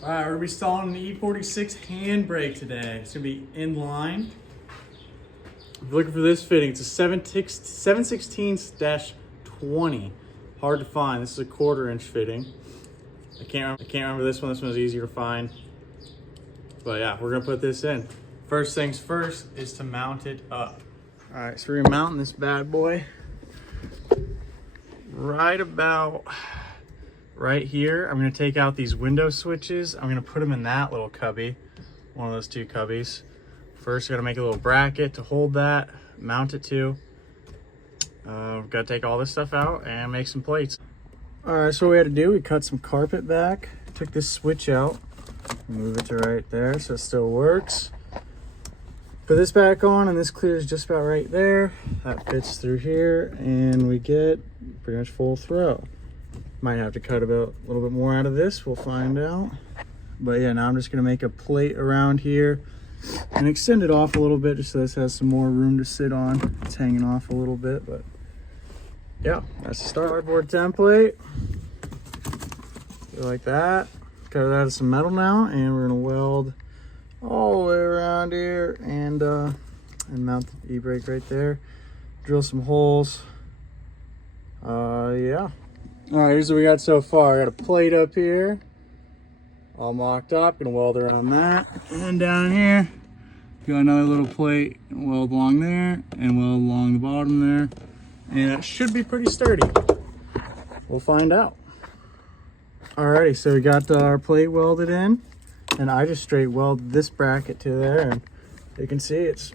All right, we're gonna be installing the E46 handbrake today. It's gonna be Inline. If you're looking for this fitting, it's a 7/16-20. Hard to find. This is a 1/4-inch fitting. I can't remember this one. This one was easier to find. But yeah, we're gonna put this in. First things first is to mount it up. All right, so we're gonna mount this bad boy right about right here. I'm gonna take out these window switches. I'm gonna put them in that little cubby, one of those two cubbies. First, I gotta make a little bracket to hold that, mount it to. We've gotta take all this stuff out and make some plates. All right, so what we had to do, we cut some carpet back, took this switch out, move it to right there so it still works. Put this back on, and this clears just about right there. That fits through here, and we get pretty much full throw. Might have to cut a little bit more out of this, we'll find out. But yeah, now I'm just gonna make a plate around here and extend it off a little bit just so this has some more room to sit on. It's hanging off a little bit, but yeah, that's the start. Cardboard template, like that. Cut it out of some metal now, and we're gonna weld all the way around here and mount the e-brake right there. Drill some holes. Yeah. All right, here's what we got so far. I got a plate up here, all mocked up. Gonna weld around that. And down here, got another little plate. Weld along there and weld along the bottom there. And it should be pretty sturdy. We'll find out. Alrighty, so we got our plate welded in. And I just straight welded this bracket to there, and you can see it's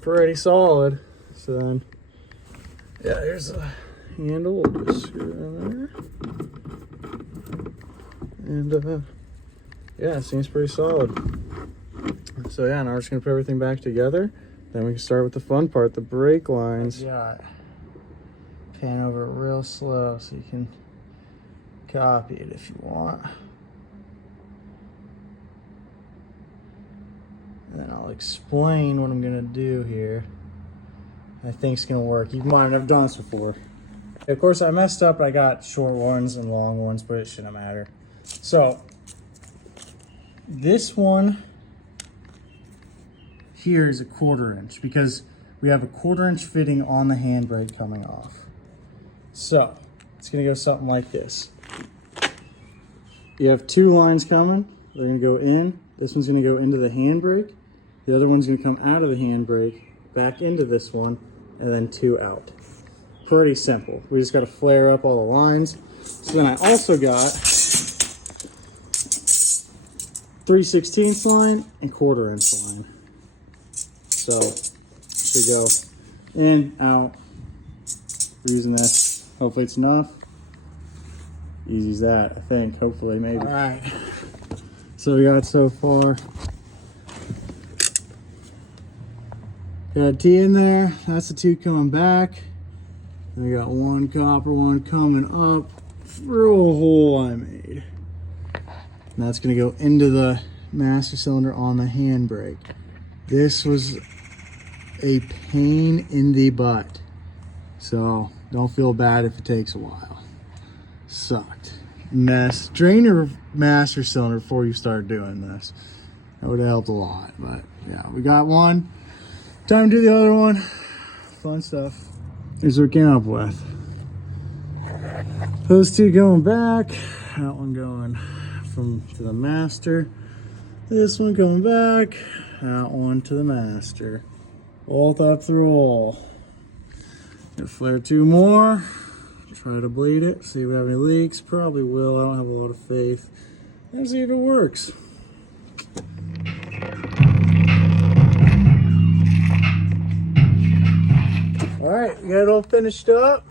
pretty solid. So then, yeah, here's a handle. We'll just screw it in there. And yeah, it seems pretty solid. So yeah, now we're just gonna put everything back together. Then we can start with the fun part, the brake lines. Yeah, pan over it real slow so you can copy it if you want. And then I'll explain what I'm gonna do here. I think it's gonna work. You might have never done this before. Of course, I messed up. I got short ones and long ones, but it shouldn't matter. So this one here is a 1/4-inch because we have a 1/4-inch fitting on the handbrake coming off. So it's gonna go something like this. You have two lines coming. They're gonna go in. This one's gonna go into the handbrake. The other one's gonna come out of the handbrake, back into this one, and then two out. Pretty simple. We just gotta flare up all the lines. So then I also got 3/16 line and 1/4-inch line. So should go in, out. We're using this. Hopefully it's enough. Easy as that, I think. Hopefully, maybe. All right. So we got so far. Got a T in there. That's the two coming back. And we got one copper one coming up through a hole I made. And that's gonna go into the master cylinder on the handbrake. This was a pain in the butt. So don't feel bad if it takes a while. Sucked. Mess. Drain your master cylinder before you start doing this. That would have helped a lot. But yeah, we got one. Time to do the other one. Fun stuff. Here's what we came up with. Those two going back. That one going to the master. This one going back. That one to the master. Both up through hole. Gonna flare two more. Try to bleed it. See if we have any leaks. Probably will. I don't have a lot of faith. And see if it works. All right, we got it all finished up.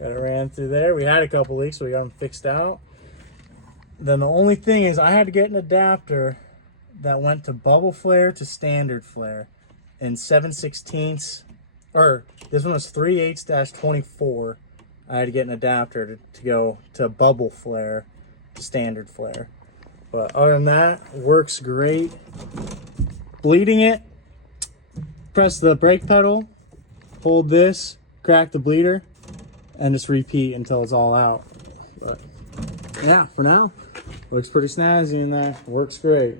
Got it ran through there. We had a couple leaks, so we got them fixed out. Then the only thing is I had to get an adapter that went to bubble flare to standard flare in 7/16, or this one was 3/8-24. I had to get an adapter to go to bubble flare to standard flare. But other than that, it works great. Bleeding it, press the brake pedal, hold this, crack the bleeder, and just repeat until it's all out. But yeah, for now, Looks pretty snazzy in there. Works great.